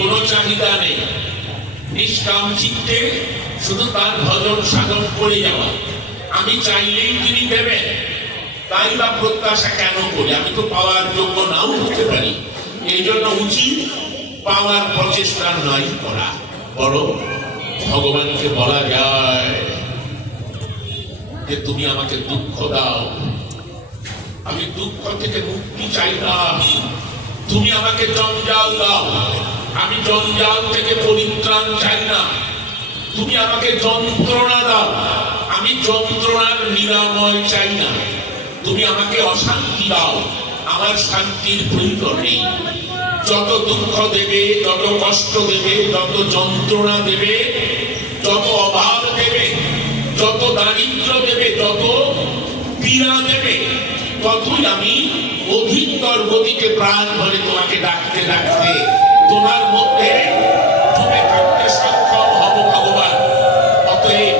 কোনো চাহিদা নেই, নিষ্কাম চিত্তে শুধু তার ভজন সাধন করে যাওয়া। আমি চাইলেই তিনি দেবেন, তাই বা প্রত্যাশা কেন করি? আমি তো পাওয়ার যোগ্য নাও হতে পারি। এই জন্য উচিত পাওয়ার প্রচেষ্টা নাই করা, বরং ভগবানকে বলা যায় যে তুমি আমাকে দুঃখ দাও, আমি দুঃখ থেকে মুক্তি চাই না। তুমি আমাকে জঞ্জাল দাও, আমি জঞ্জাল থেকে পরিত্রাণ চাই না। তুমি আমাকে যন্ত্রণা দাও, আমি যন্ত্রণার নিরাময় চাই না। তুমি আমাকে অশান্তি দাও, আমার শান্তির প্রয়োজন নেই। যত দুঃখ দেবে, যত কষ্ট দেবে, যত যন্ত্রণা দেবে, যত অভাব দেবে, যত দারিদ্র দেবে, যত পীড়া দেবে, ততই আমি অধিকতর গতিতে প্রাণ ভরে তোমাকে ডাকতে ডাকতে তোমার মধ্যে ডুবে থাকতে সক্ষম হব ভগবান। অতএব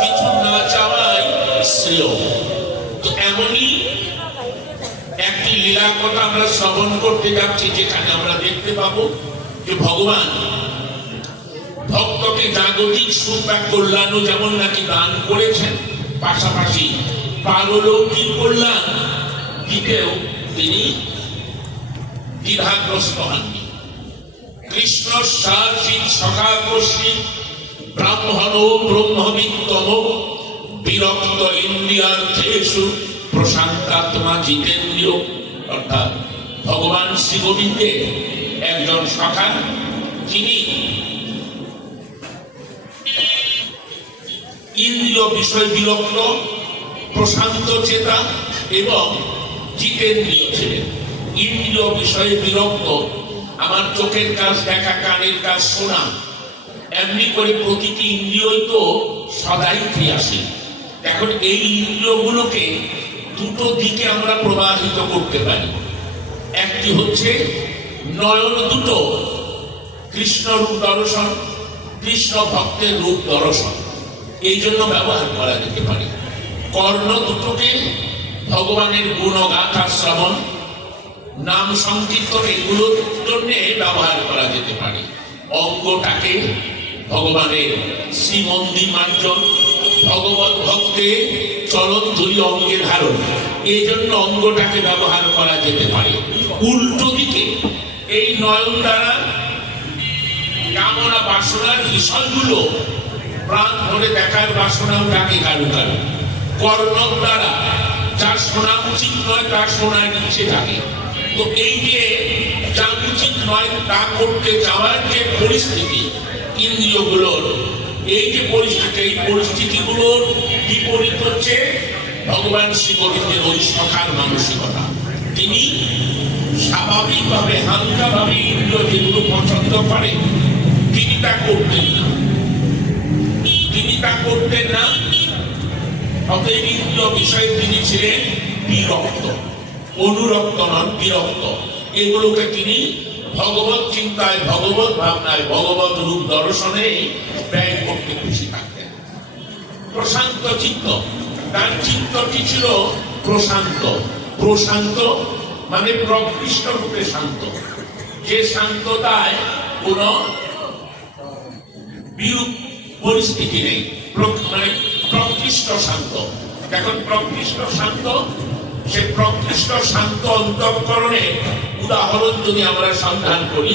কিছু না চাওয়াই শ্রেয়। তো এমনই একটি লীলা কথা আমরা শ্রবণ করতে যাচ্ছি, যেখানে আমরা দেখতে পাবো যে ভগবান ভক্তকে জাগতিক সুখ বা কল্যাণও যেমন নাকি দান করেছেন, পাশাপাশি পারলৌকিক কল্যাণ দিতেও তিনি দ্বিধাগ্রস্ত হননি। কৃষ্ণ সার্জিত সখাগ্রসী ব্রাহ্মণ ব্রহ্মবিত্তম বিরক্ত ইন্দ্রিয়ার্থেষু প্রশান্তাত্মা জিতেন্দ্রিয়। অর্থাৎ ভগবান শ্রী গোবিন্দের একজন সখা, যিনি ইন্দ্রিয় বিষয় বিরক্ত, প্রশান্ত চেতা এবং জিতেন্দ্রিয় ছিলেন। ইন্দ্রিয় বিষয়ে বিরক্ত, আমার চোখের কাজ দেখা, কানের কাজ শোনা, এমনি করে প্রতিটি ইন্দ্রিয়ই তো সদাই ক্রিয়াশীল। এখন এই ইন্দ্রিয়গুলোকে দুটো দিকে আমরা প্রবাহিত করতে পারি। একটি হচ্ছে নয়ন দুটো কৃষ্ণ রূপ দর্শন, কৃষ্ণ ভক্তের রূপ দর্শন, এই জন্য ব্যবহার করা যেতে পারে। কর্ণ দুটোকে ভগবানের গুণগাথা শ্রবণ, নাম সংকীর্তন, এগুলোর জন্য ব্যবহার করা যেতে পারে। অঙ্গটাকে ভগবানের শ্রীমন্দির মার্জন, ভগবত ভক্তের চরণ ধুলি অঙ্গে ধারণ, এই জন্য অঙ্গটাকে ব্যবহার করা যেতে পারে। উল্টো দিকে এই নয়ন দ্বারা কামনা বাসনার বিষয়গুলো প্রাণ ভরে দেখার বাসনাও ডাকে কারু কারু। কর্ণ দ্বারা যা শোনা উচিত নয় তা শোনার ইচ্ছে থাকে। তো এই যে যা উচিত নয় তা করতে যাওয়ার যে পরিস্থিতি ইন্দ্রিয়গুলোর, এই যে পরিস্থিতি, এই পরিস্থিতিগুলোর বিপরীত হচ্ছে ভগবান শ্রী গোবিন্দের ওই সখার মানসিকতা। তিনি স্বাভাবিকভাবে হালকাভাবে ইন্দ্রিয় যেগুলো পছন্দ করে তিনি তা করতেন না, তিনি তা করতেন না। অতএব ইন্দ্রিয় বিষয়ে তিনি ছিলেন বিরক্ত, অনুরক্ত নন, বিরক্ত। এগুলোকে তিনি ভগবত চিন্তায়, ভগবত ভাবনায়, ভগবত রূপ দর্শনে ব্যয় করতে খুশি থাকতেন। প্রশান্ত চিত্ত, তার চিত্তটি ছিল প্রশান্ত। প্রশান্ত মানে প্রকৃষ্ট রূপে শান্ত, যে শান্ততায় কোন বিরূপ পরিস্থিতি নেই, মানে প্রকৃষ্ট শান্ত। এখন প্রকৃষ্ট শান্ত, সে প্রকৃষ্ট শান্ত অন্তঃকরণে উদাহরণ যদি আমরা সন্ধান করি,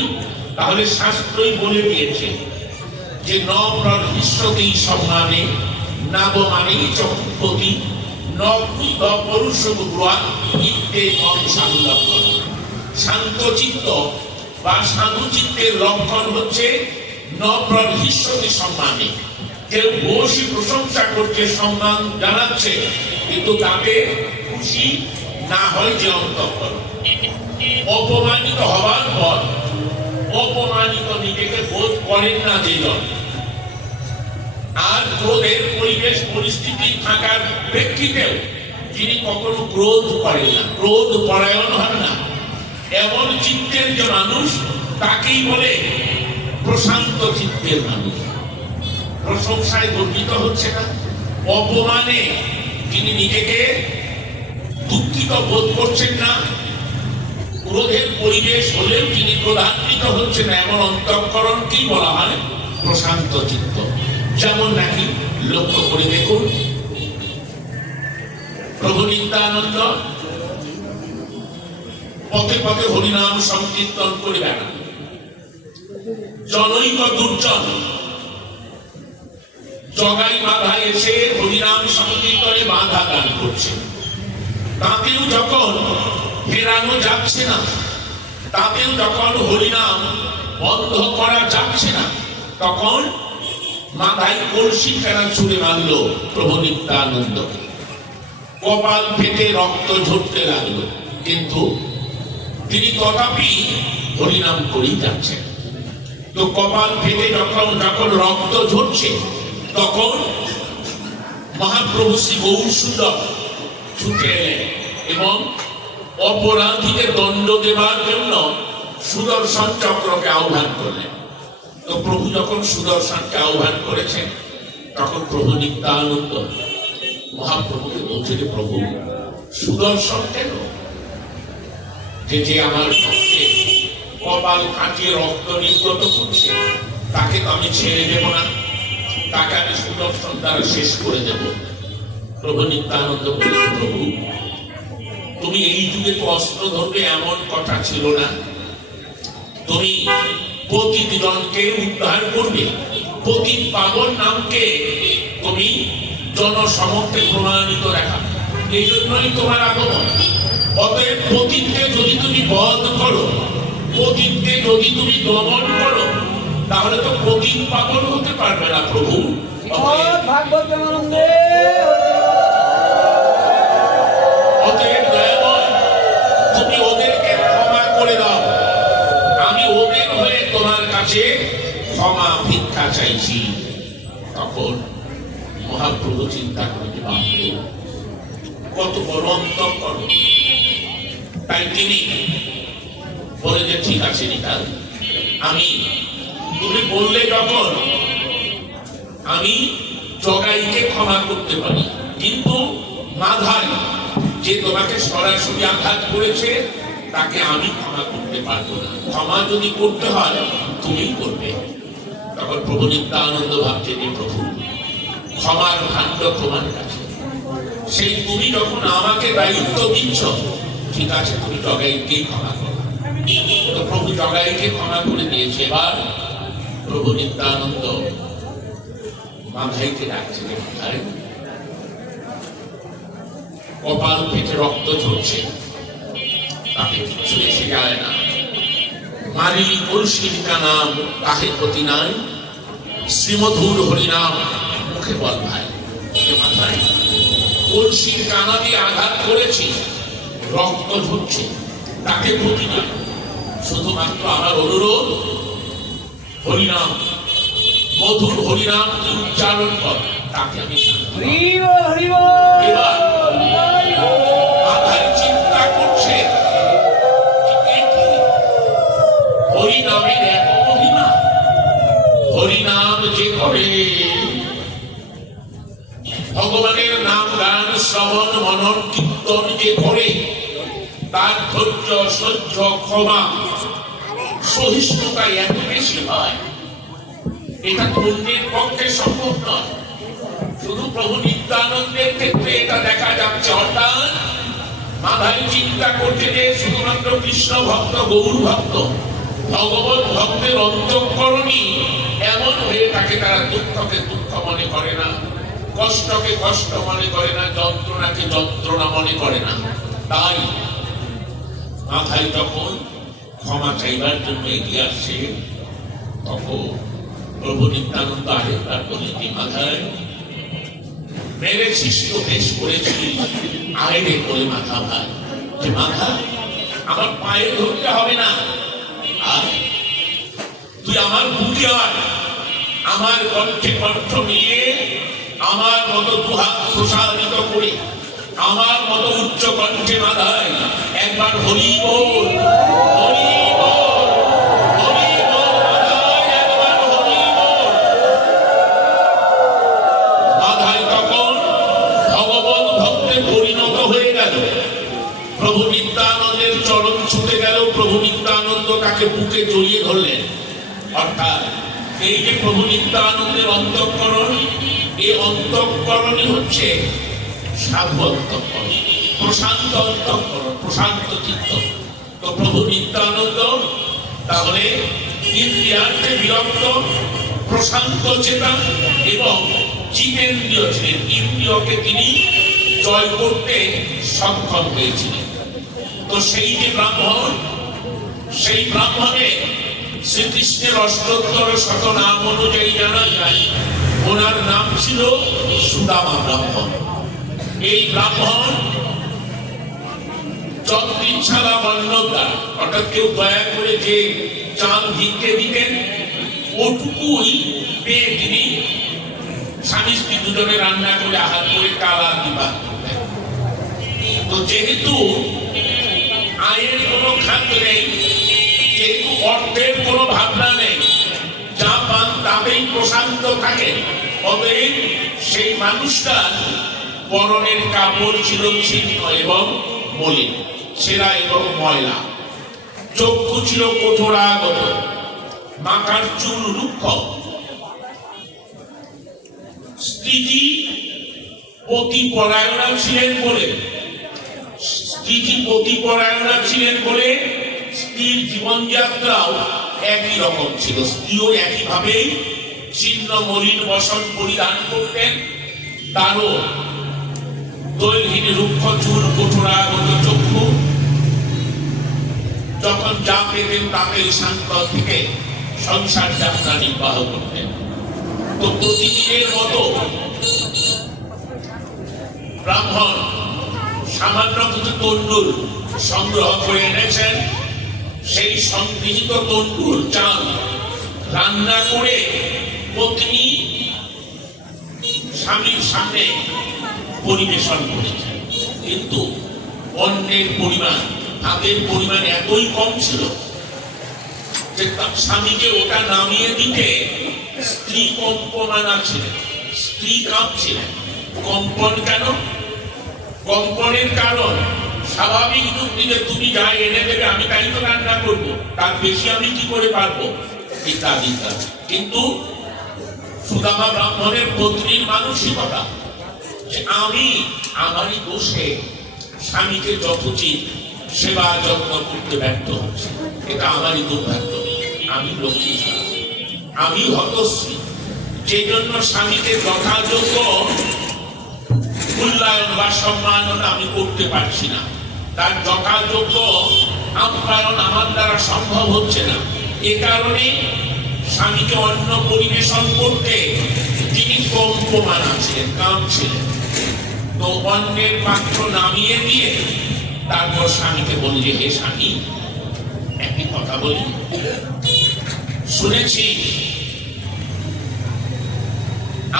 তাহলে শাস্ত্রই বলে দিয়েছে যে ন প্রহৃষ্যতি সম্মানে নাবমানেই চক্ষুপতি ন পরুষ গ্রহা ইত্যে সাধু লক্ষণ। শান্ত চিত্ত বা সাধু চিত্তের লক্ষণ হচ্ছে ন প্রহৃষ্যতি সম্মানে। কেউ বসি প্রশংসা করছে, সম্মান জানাচ্ছে, কিন্তু তাতে খুশি না হয় যে অন্তঃকরণ। অপমানিত হওয়ার পর অপমানিত নিজেকে বোধ করেন না যে জন। আর ক্রোধের পরিবেশ পরিস্থিতি থাকার প্রেক্ষিতেও যিনি কখনো ক্রোধ করেন না, ক্রোধ পরায়ণ হন না, এমন চিত্তের যে মানুষ তাকেই বলে প্রশান্ত চিত্তের মানুষ। প্রশংসায় গর্বিত হচ্ছে না, অপমানে তিনি নিজেকে দুঃখিত বোধ করছেন না, ক্রোধের পরিবেশ হলেও তিনি ক্রোধান্বিত প্রশান্ত হচ্ছে না এমন অন্তঃকরণকেই বলা হয় প্রশান্ত চিত্ত। যেমন নাকি লক্ষ্য করে দেখুন, প্রভু নিত্যানন্দ পথে পথে হরিনাম সংকীর্তন করে বেড়ান, জনৈক দুর্জন জগাই বাধা এসে হরিনাম সংকীর্তনে বাধা দান করছে। তাতেও যখন ফেরানো যাচ্ছে না, তাতেও যখন হরিনাম বন্ধ করা যাচ্ছে না, তখন মাথায় কলসি ফেরা ছুড়ে মারল প্রভু নিত্যানন্দকে। কপাল ফেটে রক্ত ঝরতে লাগলো, কিন্তু তিনি তথাপি হরিনাম করেই যাচ্ছেন। তো কপাল ফেটে যখন রক্ত ঝরছে, তখন মহাপ্রভু শ্রী গৌরসুন্দর ছুটে এলেন এবং অপরাধীকে দণ্ড দেবার জন্য সুদর্শন চক্রকে আহ্বান করলেন। তো প্রভু যখন সুদর্শনকে আহ্বান করেছেন, তখন প্রভু নিত্যানন্দ মহাপ্রভুকে বলছে যে প্রভু সুদর্শন কেন? যে আমার ভক্তের কপাল ফাটিয়ে রক্ত নির্গত করছে, তাকে তো আমি ছেড়ে দেব না, তাকে আমি সুদর্শন দ্বারা শেষ করে দেব। প্রভু নিত্যানন্দ বলেছে, প্রভু তুমি এই যুগে তো অস্ত্র ধরবে এমন কথা ছিল না, তুমি পতিতজনকে উদ্ধার করবে, পতিত পাবন নামকে তুমি জনসমক্ষে প্রমাণিত রাখা, এই জন্যই তোমার আগমন। অতএব পতিতকে যদি তুমি বধ করো, পতিতকে যদি তুমি দমন করো, তাহলে তো পতিত পাবন হতে পারবে না প্রভু। অতএব দয়াময় তুমি ওদেরকে ক্ষমা করে দাও, আমি ওদের হয়ে তোমার কাছে ক্ষমা ভিক্ষা চাইছি। তখন মহাপ্রভু চিন্তা করতে পারলেন কত বড় অন্তঃকরণ। তাই তিনি বলে যে ঠিক আছে নিতাল, আমি তুমি বললে যখন আমি জগাইকে ক্ষমা করতে পারি, কিন্তু মাধাই যে তোমাকে সরাসরি আঘাত করেছে তাকে আমি ক্ষমা করতে পারবো না, ক্ষমা যদি করতে হয় তুমি করবে। তখন প্রভু নিত্যানন্দ ভাবছে যে প্রভু ক্ষমার ভাণ্ড তোমার কাছে, সেই তুমি যখন আমাকে দায়িত্ব দিচ্ছ, ঠিক আছে তুমি জগাইকেই ক্ষমা করো। তো প্রভু জগাইকে ক্ষমা করে দিয়েছে। এবার প্রভু নিত্যানন্দ মাধাইকে ডাকছে, মাধাই কপাল ফেটে রক্ত ঝরছে, তাকে কিচ্ছু এসে যায় না, মারিলি কলসির নাম তাহে ক্ষতি নাই, শ্রীমধুর হরিনাম মুখে বল ভাই। মাথায় কলসির কানা দিয়ে আঘাত করেছি, রক্ত ঝরছে, তাকে ক্ষতি নাই, শুধুমাত্র আমার অনুরোধ হরিনাম, মধুর হরিনাম কি উচ্চারণ কর, তাকে আমি এবার মাথায় চিন্তা করছে হরিনামের এত মহিমা, হরিনাম যে করে, ভগবানের নাম গান শ্রবণ মনন কীর্তন যে করে, তার ধৈর্য সহ্য ক্ষমা সহিষ্ণুতা এত বেশি হয়, এটা অন্যের পক্ষে সম্ভব নয়। শুধু প্রভু নিত্যানন্দের ক্ষেত্রে এটা দেখা যাচ্ছে। অর্থাৎ মাধাই চিন্তা করছে যে শুধুমাত্র কৃষ্ণ ভক্ত, গৌর ভক্ত, ভগবত ভক্তের অন্তঃকরণই এমন হয়ে থাকে, তারা দুঃখকে দুঃখ মনে করে না, কষ্টকে কষ্ট মনে করে না, যন্ত্রণাকে যন্ত্রণা মনে করে না। তাই মাথায় যখন ক্ষমা চাইবার জন্য এগিয়ে আসছে, তখন প্রভু নিত্যানন্দ আরেকবার বলে যে মাথায় মেরেছিস তো বেশ করেছিস, আইনে বলে মাথা ভাই, যে মাথা আমার পায়ে ধরতে হবে না, আর তুই আমার বুকে আয়, আমার কণ্ঠে কণ্ঠ নিয়ে আমার মতো দুহাত প্রসারিত করে, আমার মতো উচ্চ কণ্ঠে মাথায় একবার হরি বল, হরি বল, হরি বল, মাথায় একবার হরি বল। মাথায় তখন ভগবত ভক্তে পরিণত হয়ে গেল। প্রভু নিত্যানন্দের চরণ ছুটে গেল, প্রভু নিত্যানন্দ তাকে বুকে বুকে জড়িয়ে ধরলেন। অর্থাৎ এই যে প্রভু নিত্যানন্দের অন্তঃকরণ, এই অন্তঃকরণই হচ্ছে সাধু অন্তঃকরণ, প্রশান্ত অন্তঃকরণ, প্রশান্ত চিত্ত। তো প্রভু নিত্যানন্দ তাহলে ইন্দ্রিয়ার্থে বিরক্ত, প্রশান্ত চেতন এবং জিতেন্দ্রিয় ছিলেন। ইন্দ্রিয়কে তিনি জয় করতে সক্ষম হয়েছিলেন। তো সেই যে ব্রাহ্মণ, সেই ব্রাহ্মণে শ্রীকৃষ্ণের অষ্টোত্তর শত নাম অনুযায়ী জানা যায় ওনার নাম ছিল সুদামা ব্রাহ্মণ। এই ব্রাহ্মণ চন্দ্রিচ্ছালা বন্যতা, অর্থাৎ কেউ দয়া করে যে চাল ভিক্ষে দিতেন ওটুকুই পেয়ে তিনি স্বামী স্ত্রী দুজনে রান্না করে আহার করে কালা দিবা করতেন। তো যেহেতু আয়ের কোনো খাদ্য নেই, যেহেতু অর্থের কোনো ভাবনা নেই, যা পান তাতেই প্রশান্ত থাকে, অতএব সেই মানুষটা পরনের কাপড় ছিল ছিন্ন এবং মলিন, ছেঁড়া এবং ময়লা, চক্ষু ছিল কঠোরাগত, মাথার চুল রুক্ষ। স্ত্রীজি পতিপরায়ণা ছিলেন বলে স্ত্রীর জীবনযাত্রাও একই রকম ছিল। স্ত্রীও একইভাবেই ছিন্ন মলিন বসন পরিধান করতেন। তারও দৈর্ঘ্যহীন রুক্ষ চুল, কঠোরাগত চক্ষু, যখন যা পেতেন তাতে শান্ত থেকে সংসার যাত্রা নির্বাহ করতেন। তো প্রতিদিনের মতো ব্রাহ্মণ সামান্য কিছু তণ্ডুল সংগ্রহ করে এনেছেন। সেই সংগৃহীত তণ্ডুল চাল রান্না করে পত্নী স্বামীর সামনে পরিবেশন করেছেন। কিন্তু অন্নের পরিমাণ, ভাতের পরিমাণ এতই কম ছিল যে স্বামীকে ওটা নামিয়ে দিতে স্ত্রী কম্পমানা ছিলেন, স্ত্রী কাঁপছিলেন। কম্পন কেন? কম্পনের কারণ স্বাভাবিক যুক্তি যে তুমি যা এনে দেবে আমি তাই তো রান্না করবো, তার বেশি আমি কি করে পারবো, ইত্যাদি ইত্যাদি। কিন্তু সুদামা ব্রাহ্মণের পত্নীর মানসিকতা যে আমি আমারই দোষে স্বামীকে যথোচিত সেবা যত্ন করতে ব্যর্থ হচ্ছে, এটা আমারই দুর্ভাগ্য, আমি লক্ষ্মী ছাড়া, আমি হতশ্রী, যে জন্য স্বামীকে যথাযোগ্য মূল্যায়ন বা সম্মাননা আমি করতে পারছি না, তার যথাযোগ্য আপ্যায়ন আমার দ্বারা সম্ভব হচ্ছে না। এ কারণে স্বামীকে অন্ন পরিবেশন করতে তিনি কম্পমান ছিলেন, কাঁপছিলেন। তো অন্নের পাত্র নামিয়ে দিয়ে তারপর স্বামীকে বলি যে হে স্বামী, একটি কথা বলি, শুনেছি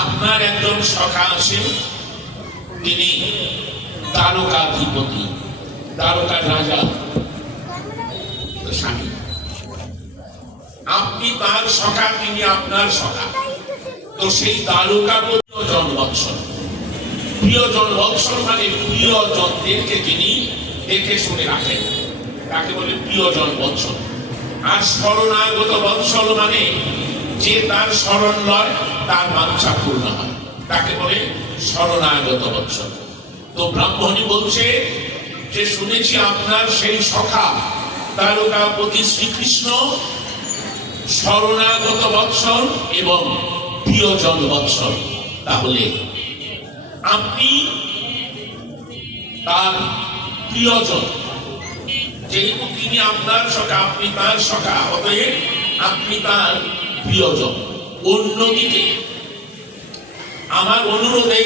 আপনার একজন সখা আছেন, তিনি দ্বারকাধিপতি, দ্বারকার রাজা। স্বামী, আপনি তার সখা, তিনি আপনার সখা। তো সেই দ্বারকা প্রিয়জন বৎসল, প্রিয়জন বৎসল মানে প্রিয়জনদেরকে তিনি দেখে শুনে রাখেন, তাকে বলে প্রিয়জন বৎসল। আর শরণাগত বৎসল মানে যে তার শরণ লয় তার বাঞ্ছা পূর্ণ হয়, তাকে বলে শরণাগত বৎসল। তো ব্রাহ্মণী বলছে যে শুনেছি আপনার সেই সখা দ্বারকাপতি শ্রীকৃষ্ণ শরণাগত বৎসল এবং প্রিয়জন বৎসল। তাহলে আপনি তার প্রিয়জন, যেহেতু তিনি আপনার সখা, আপনি তার সখা, অতএব আপনি তার প্রিয়জন। অন্যদিকে আমার অনুরোধে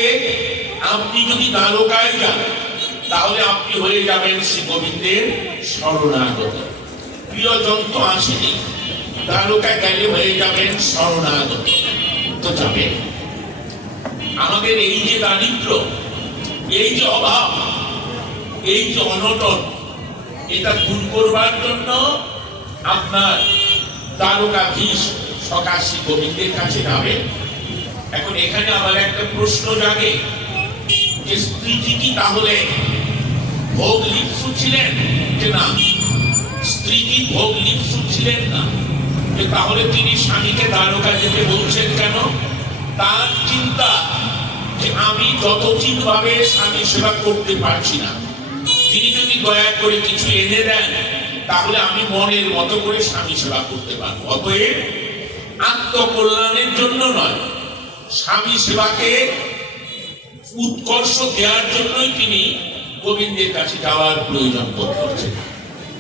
আপনি যদি দ্বারকায় যান তাহলে আপনি হয়ে যাবেন শ্রী গোবিন্দের শরণাগত। প্রিয়জন তো আসেনি, দ্বারকায় গেলে হয়ে যাবেন শরণাগত। তো যাবেন। আমাদের এই যে দারিদ্র, এই যে অভাব, এই যে অনটন, এটা দূর করবার জন্য আপনার দ্বারকাধীশ সখা শ্রী গোবিন্দের কাছে যাবেন। এখন এখানে আমার একটা প্রশ্ন জাগে যে স্ত্রীজি কি তাহলে ভোগ লিপ্সু ছিলেন? যে না, স্ত্রী কি ভোগ লিপ্সু ছিলেন না? তাহলে তিনি স্বামীকে দ্বারকা যেতে বলছেন কেন? তার চিন্তা যে আমি যতদিন ভাবে স্বামী সেবা করতে পারছি না, তিনি যদি দয়া করে কিছু এনে দেন তাহলে আমি মনের মতো করে স্বামী সেবা করতে পারবো। অতএব আত্মকল্যাণের জন্য নয়, স্বামী সেবাকে উৎকর্ষ দেওয়ার জন্যই তিনি গোবিন্দের কাছে যাওয়ার প্রয়োজন বোধ করছেন।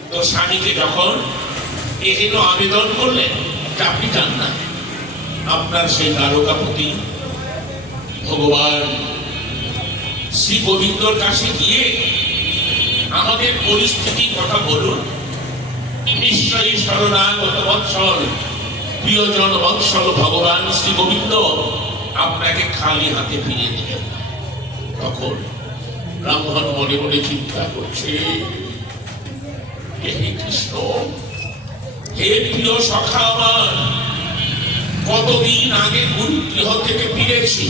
তো স্বামীকে যখন এহেন আবেদন করলেন যে আপনি চান না আপনার সেই দ্বারকাপতি ভগবান শ্রী গোবিন্দর কাছে গিয়ে আমাদের পরিস্থিতির কথা বলুন, নিশ্চয়ই শরণাগত বৎসল প্রিয়জন বৎসল ভগবান শ্রী গোবিন্দ আপনাকে খালি হাতে ফিরিয়ে দিলেন। তখন ব্রাহ্মণ মনে মনে চিন্তা করছে, হে কৃষ্ণ, হে প্রিয় সখা আমার, কতদিন আগে গুরুগৃহ থেকে ফিরেছি,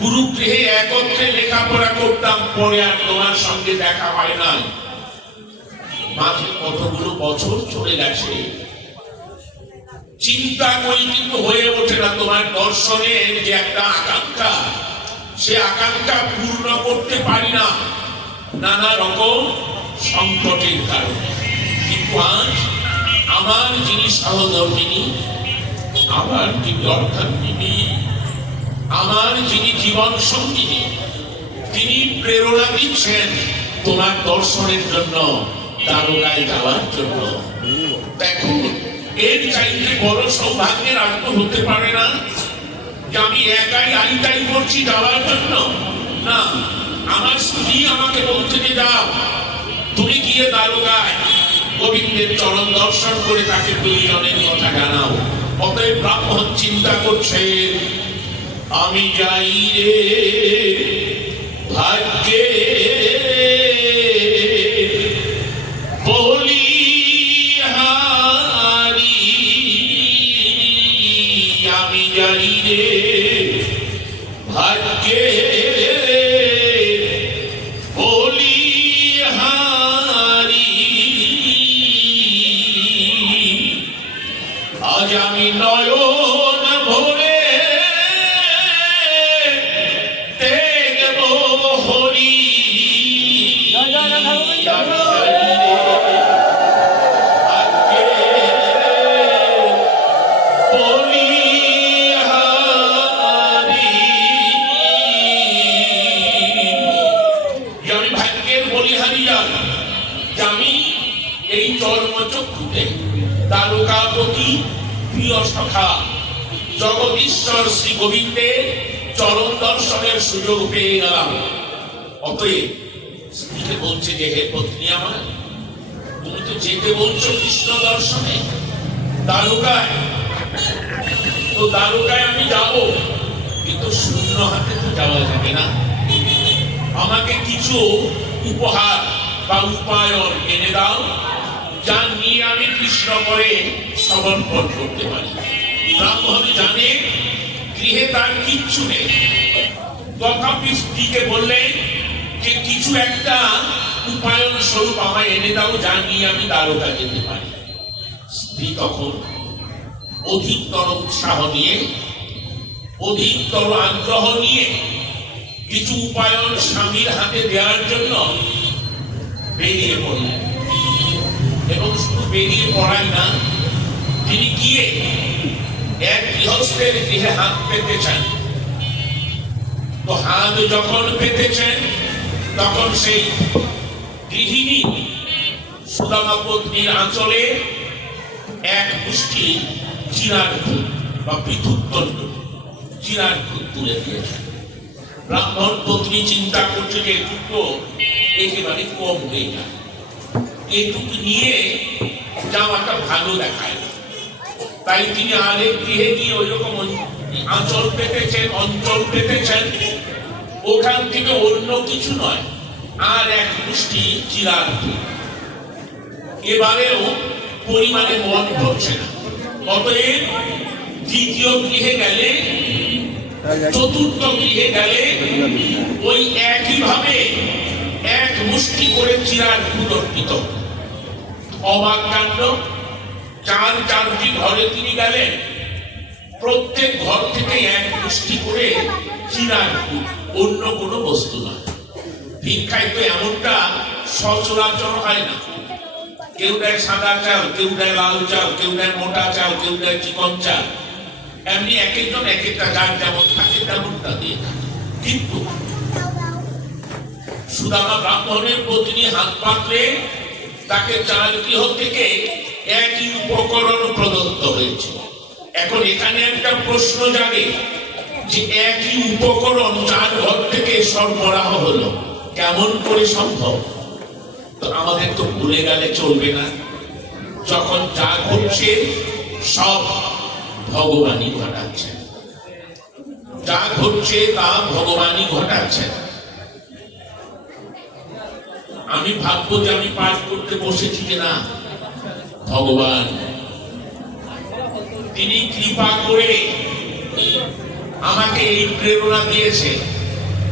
গুরুগৃহে একত্রে লেখাপড়া করতাম, পরে আর তোমার সঙ্গে দেখা হয় না। মাঝে কতগুলো বছর চলে গেছে, চিন্তা করি কিন্তু হয়ে ওঠে না তোমার দর্শনের যে একটা আকাঙ্ক্ষা, সে আকাঙ্ক্ষা পূর্ণ করতে পারি না নানা রকম সংকটের কারণে। কিন্তু আজ আমার যিনি সহধর্মিনী, আমার যিনি অর্থান্বিনী, আমার যিনি জীবন সঙ্গিনী, তিনি প্রেরণা দিচ্ছেন তোমার দর্শনের জন্য, দ্বারকায় যাওয়ার জন্য। দেখো, এর চাইতে বড় সৌভাগ্যের আর তো হতে পারে না যে আমি একাই আইটাই করছি যাওয়ার জন্য। না, আমার স্ত্রী আমাকে বলছে যে যাও, তুমি গিয়ে দ্বারকায় গোবিন্দের চরণ দর্শন করে তাকে প্রয়োজনের কথা জানাও। অতএব ব্রাহ্মণ চিন্তা করছে, আমি যাই রে ভাগ্যে বলিহারি, আমি যাই রে ভাগ্যে বলিহারি, আজ আমি নয়ন ভরে দেখব হরি, এই চর্মচক্ষুতে দ্বারকাপতি প্রিয় সখা জগদীশ্বর শ্রী গোবিন্দের চরণ দর্শনের সুযোগ পেয়ে গেলাম। অতএব স্ত্রীকে বলছে যে, হে পত্নী আমার, তুমি তো যেতে বলছো কৃষ্ণ দর্শনে দ্বারকায়, তো দ্বারকায় আমি যাব, কিন্তু শূন্য হাতে তো যাওয়া যাবে না। আমাকে কিছু উপহার বা উপায়ন এনে দাও, যা নিয়ে আমি কৃষ্ণ করে সমর্পণ করতে পারি। ব্রাহ্মণ জানে গৃহে তার কিচ্ছু নেই, তথাপি স্ত্রীকে বললেন যে কিছু একটা উপায়ন স্বরূপ আমায় এনে দাও, যা নিয়ে আমি দ্বারকা যেতে পারি। স্ত্রী তখন অধিকতর উৎসাহ নিয়ে, অধিকতর আগ্রহ নিয়ে কিছু উপায়ন স্বামীর হাতে দেওয়ার জন্য বেরিয়ে পড়লেন। এবং শুধু বেরিয়ে পড়াই না, তিনি গিয়ে এক গৃহস্থের গৃহে হাত পেতেছেন। তো হাত যখন পেতেছেন, তখন সেই গৃহিণী সুদামা পত্নীর আঁচলে এক মুষ্টি চিরার খুদ বা পৃথুত্তণ্ড চিরার খুদ তুলে দিয়েছেন। ব্রাহ্মণ পত্নী চিন্তা করছে যে এটুকু একেবারে কম হয়ে যায়, এটুকু নিয়ে যাওয়াটা ভালো দেখায় না। তাই তিনি আরেক গৃহে গিয়ে ওই রকম আঁচল পেতেছেন, অঞ্চল পেতেছেন, ওখান থেকে অন্য কিছু নয়, আর এক মুষ্টি চিরার খুদ। এবারেও পরিমাণে মন পড়ছে না। অতএব দ্বিতীয় গৃহে গেলে, চতুর্থ গৃহে গেলে ওই একই ভাবে এক মুষ্টি করে চিরার খুদ অর্পিত। অবাক কাণ্ড, চারটি ঘরে তিনি গেলেন, প্রত্যেক ঘর থেকে এক মুষ্টি করে চিরার দুধ, অন্য কোনো বস্তু নয়। ভিক্ষায় তো এমনটা সচরাচর হয় না। কেউ দেয় সাদা চাল, কেউ দেয় লাল চাল, কেউ দেয় মোটা চাল, কেউ দেয় চিকন চাল, এমনি এক একজন এক একটা যার যেমন থাকে তেমনটা দিয়ে থাকে। কিন্তু সুদামা ব্রাহ্মণের পত্নী হাত পাতলে তাকে চার গৃহ থেকে একই উপকরণ প্রদত্ত হয়েছে। এখন এখানে একটা প্রশ্ন জাগে যে একই উপকরণ চার ঘর থেকে সরবরাহ হলো, কেমন করে সম্ভব? তো আমাদের তো ভুলে গেলে চলবে না, যখন যা ঘটছে সব ভগবানই ঘটাচ্ছে, যা ঘটছে তা ভগবানই ঘটাচ্ছে। আমি ভাববো যে আমি পাঠ করতে বসেছি যে না, ভগবান তিনি কৃপা করে আমাকে এই প্রেরণা দিয়েছে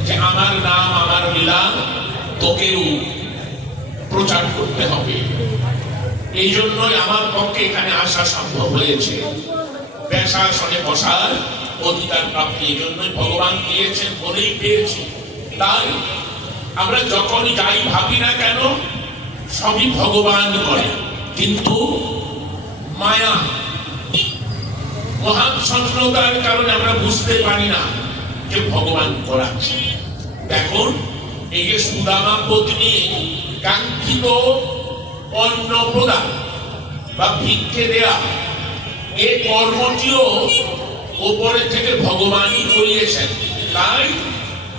যে আমার নাম, আমার লীলা তোকেও প্রচার করতে হবে। এই জন্যই আমার পক্ষে এখানে আসা সম্ভব হয়েছে, ব্যাসাসনে বসার অধিকার প্রাপ্তি এই জন্যই ভগবান দিয়েছেন বলেই পেয়েছি। তাই আমরা যখনই যাই ভাবি না কেন সবই ভগবান করে, কিন্তু মায়া মহান সন্ন্যতার কারণে আমরা বুঝতে পারি না যে ভগবান করাচ্ছে। দেখুন, এই যে সুদামা পত্নী কাঙ্ক্ষিত অন্ন প্রদান বা ভিক্ষে দেয়া, এই কর্মটিও উপরে থেকে ভগবানই করিয়েছেন। তাই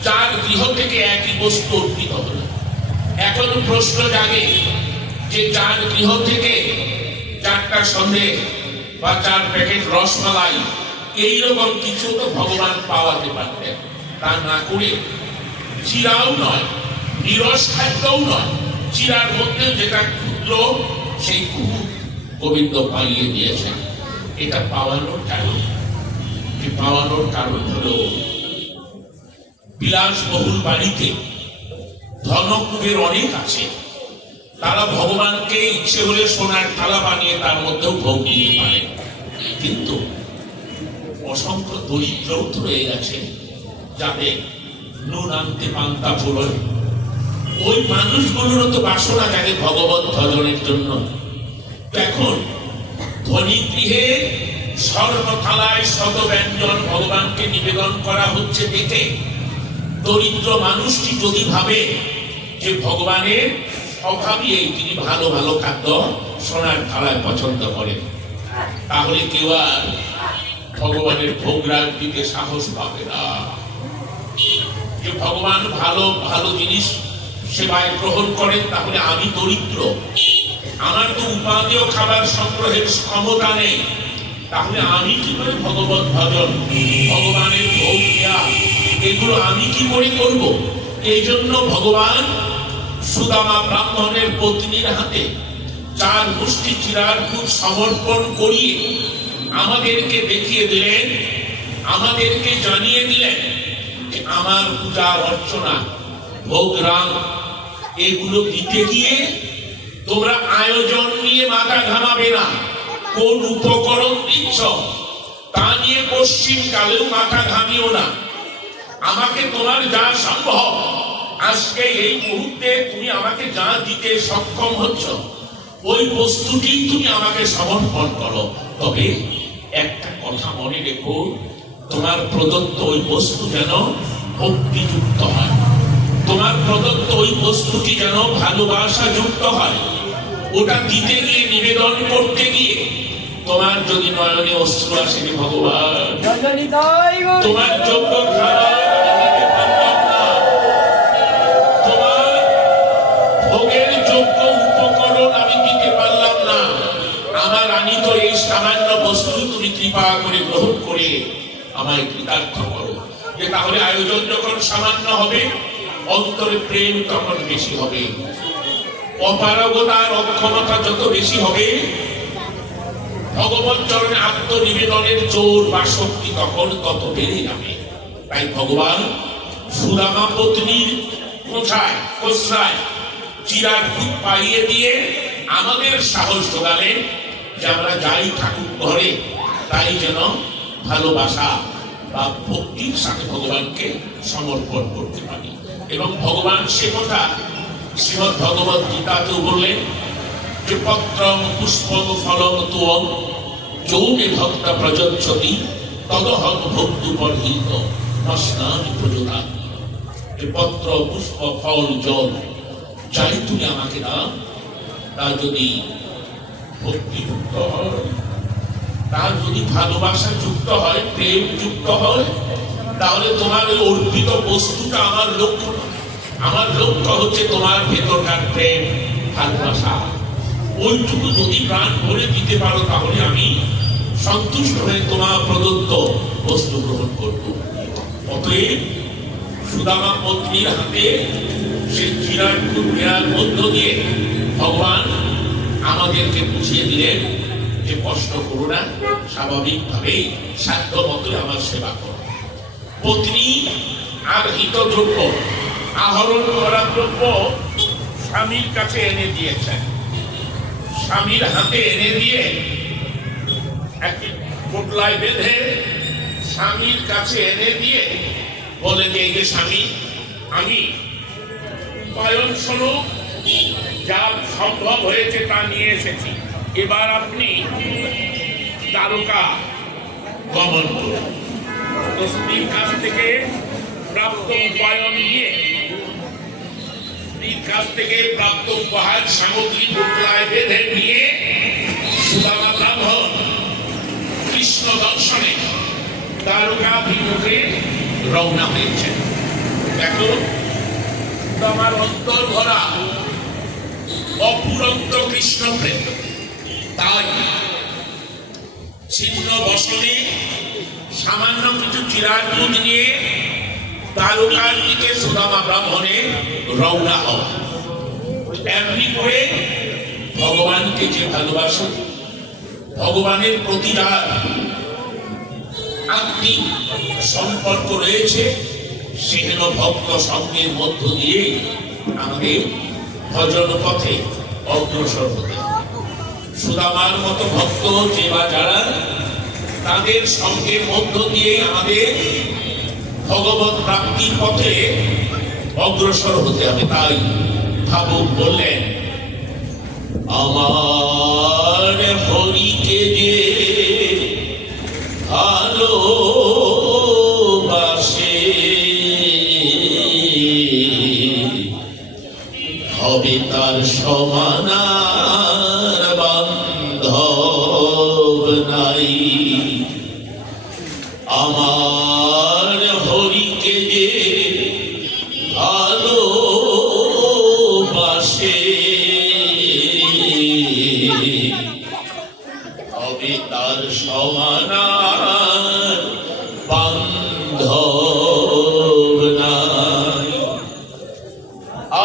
চার গৃহ থেকে একই বস্তু অর্পিত হল। এখন প্রশ্ন জাগে যে চার গৃহ থেকে চারটা সন্দেহ বা 4 প্যাকেট রসমালাই এইরকম কিছু তো ভগবান পাওয়াতে পারতেন, তা না করে চিরাও নয়, নিরস খাদ্যও নয়, চিরার মধ্যে যেটা ক্ষুদ্র সেই গোবিন্দ পাইয়ে দিয়েছেন। এটা পাওয়ানোর কারণ, পাওয়ানোর কারণ হলো বিলাসবহুল বাড়িতে ধনকুবের অনেক আছে, তারা ভগবানকে ইচ্ছে হলে সোনার থালা বানিয়ে তার মধ্যেও ভোগ দিতে পারে, কিন্তু অসংখ্য দরিদ্র রয়ে গেছে যাদের নুন আনতে পান্তা ফুরন, ওই মানুষগুলোরও তো বাসনা জাগে ভগবত ভজনের জন্য। এখন ধনী গৃহে স্বর্ণ থালায় শত ব্যঞ্জন ভগবানকে নিবেদন করা হচ্ছে দেখে দরিদ্র মানুষটি যদি ভাবে যে ভগবানের স্বভাবই এই, তিনি ভালো ভালো খাদ্য সোনার থালায় পছন্দ করেন, তাহলে কেউ আর ভগবানের ভোগরাগ দিতে সাহস পাবে না। যে ভগবান ভালো ভালো জিনিস সেবায় গ্রহণ করেন, তাহলে আমি দরিদ্র, আমার তো উপাদেয় খাবার সংগ্রহের ক্ষমতা নেই, তাহলে আমি কি করে ভগবত ভজন, ভগবানের ভোগ দেয়া এগুলো আমি কি করে করব? এই জন্য ভগবান সুদামা ব্রাহ্মণের পত্নীর হাতে 4 মুষ্টি চিরার দুধ সমর্পণ করিয়ে আমাদেরকে দেখিয়ে দিলেন, আমাদেরকে জানিয়ে দিলেন যে আমার পূজা অর্চনা ভোগ রাগ এগুলো দিতে গিয়ে তোমরা আয়োজন নিয়ে মাথা ঘামাবে না, কোন উপকরণ দিচ্ছ তা নিয়ে পশ্চিম কালেও মাথা ঘামিও না। আমাকে তোমার যা সম্ভব আজকে এই মুহূর্তে তুমি আমাকে যা দিতে সক্ষম হচ্ছ ওই বস্তুটি তুমি আমাকে সমর্পণ করো। তবে একটা কথা মনে রেখো, তোমার প্রদত্ত ওই বস্তু যেন ভক্তিযুক্ত হয়, তোমার প্রদত্ত ওই বস্তুটি যেন ভালোবাসা যুক্ত হয়। ওটা দিতে গিয়ে, নিবেদন করতে গিয়ে তোমার যদি নয়নে অশ্রু আসে, ভগবান তোমার যোগ্য খাবার তোমার ভোগের যোগ্য উপকরণ আমি দিতে পারলাম না, আমার আনিত এই সামান্য বস্তু তুমি কৃপা করে গ্রহণ করে আমায় কৃতার্থ করো। যে তাহলে আয়োজন যখন সামান্য হবে অন্তরে প্রেম তখন বেশি হবে, অপারগতার অক্ষমতা যত বেশি হবে ভগবান চরণে আত্মনিবেদনের জোর বা শক্তি তখন তত বেড়ে যাবে। তাই ভগবান সুদামা পত্নীর কোথায় কোসরায় চিরার দুধ পাইয়ে দিয়ে আমাদের সাহস জোগালেন যে আমরা যাই ঠাকুর ঘরে তাই যেন ভালোবাসা বা ভক্তির সাথে ভগবানকে সমর্পণ করতে পারি। এবং ভগবান সে কথা শ্রীমদ্ ভগবত গীতাতেও বললেন যে পত্রং পুষ্পং ফলং তুয়ং যৌনে ভক্ত প্রযচ্ছতি তদহং ভক্তুপর্হিত নস্নামি প্রযোদামি। যে পত্র পুষ্প ফল জল যাই তুমি আমাকে দাও, তা যদি ভক্তিযুক্ত হয়, তার যদি ভালোবাসা যুক্ত হয়, প্রেম যুক্ত হয়, তাহলে তোমার ওই অর্পিত বস্তুটা আমার লক্ষ্য না। আমার লক্ষ্য হচ্ছে তোমার ভেতরকার প্রেম ভালোবাসা। ওইটুকু যদি প্রাণ ভরে দিতে পারো তাহলে আমি সন্তুষ্ট হয়ে তোমার প্রদত্ত বস্তু গ্রহণ করব। অতএব সুদামা পত্নীর হাতে সেই চিরাকুট দেওয়ার মধ্য দিয়ে ভগবান আমাদেরকে বুঝিয়ে দিলেন যে কষ্ট করো না, স্বাভাবিকভাবেই সাধ্য মতো আমার সেবা করো। পত্নী আর হিতদ্রব্য আহরণ করা দ্রব্য স্বামীর কাছে এনে দিয়েছেন। স্বামীর হাতে এনে দিয়ে একটি পোটলায় বেঁধে স্বামীর কাছে এনে দিয়ে বলে যে, যে স্বামী, আমি উপায়ন স্বরূপ যা সম্ভব হয়েছে তা নিয়ে এসেছি, এবার আপনি দ্বারকা গমন করুন। তো স্ত্রীর কাছ থেকে প্রাপ্ত উপায়ন নিয়ে, স্ত্রীর কাছ থেকে প্রাপ্ত উপহার সামগ্রী পোটলায় বেঁধে নিয়ে সুদামা ব্রাহ্মণ কৃষ্ণ দর্শনে দ্বারকাভিমুখে রওনা হয়েছে। দেখো আমার অন্তর ভরা অপুরন্ত কৃষ্ণ প্রেম। তাই ছিন্ন বসনে সামান্য কিছু চিরাকুট নিয়ে দ্বারকার দিকে সুদামা ব্রাহ্মণে রওনা হওয়া। এমনি করে ভগবানকে যে ভালোবাসে, ভগবানের প্রতি আত্মিক সম্পর্ক রয়েছে, সেখানে ভক্ত সঙ্গের মধ্য দিয়ে আমাদের ভজন পথে অগ্রসর হতে। সুদামার মতো ভক্ত যে বা যারা, তাদের সঙ্গের মধ্য দিয়ে আমাদের ভগবত প্রাপ্তির পথে অগ্রসর হতে হবে। তাই ভাবুক বললেন, আমার হরিকে যে ভালোবাসে হবে তার সমান আর বান্ধব নাই। আমার হরিকে যে ভালোবাসে হবে তার সমান আর বান্ধব নাই।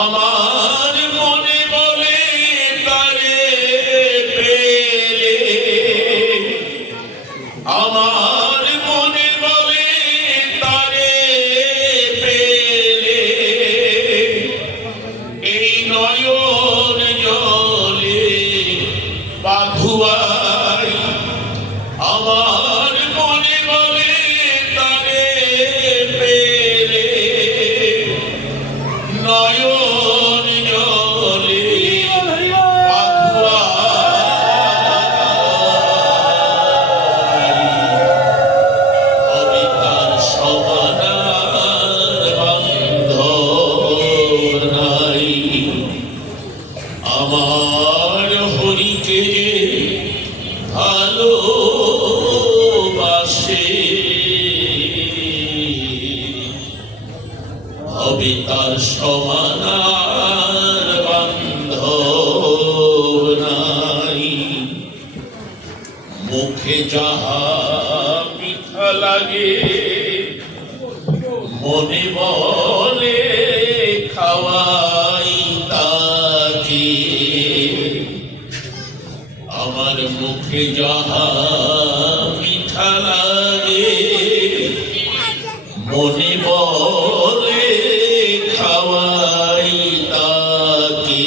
আমার মনে বলে তারে পেলে, আমার মনে বলে তারে পেলে, এই নয়ন জলে বাধুয়াই। আমার মনে বলে তারে পেলে, নয়ন জলে হবে তার সমান আর বান্ধব নাই। আমার হরিকে যে ভালোবাসে হবে তার সমান আর বান্ধব নাই। মুখে যাহা মিঠা লাগে মনে বলে খাওয়াই তাকে। আমার মুখে যাহা মিঠা লাগে মনে বলে খাওয়াই তাকে।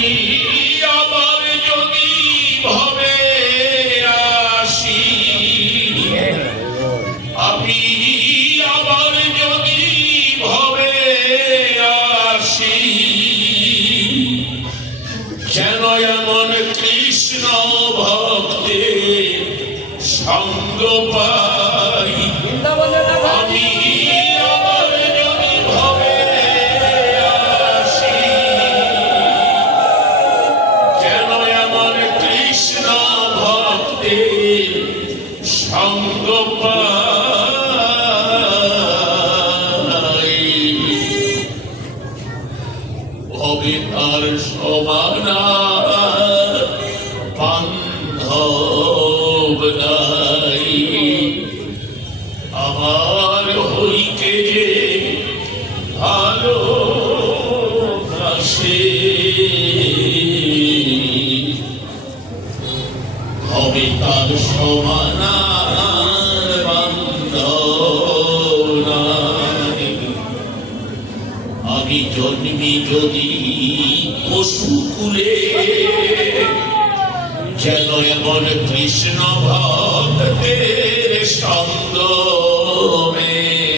আমি আবার যদি ভবে আসি, আমি আবার যদি ভবে আসি, যেন এমন কৃষ্ণ ভক্তের সঙ্গ পাই। আমি আবার যদি ভবে আসি, যেন এমন কৃষ্ণ ভক্তের সঙ্গ পাই। ভবে তার সমানা বান্ধব নাই, আমার হইকে যে ভালোবাসে। হবে তার সমানা বান্ধব নাই। আমি জন্মি যদি পশুকুলে, যেন এমন কৃষ্ণ ভক্তের সঙ্গ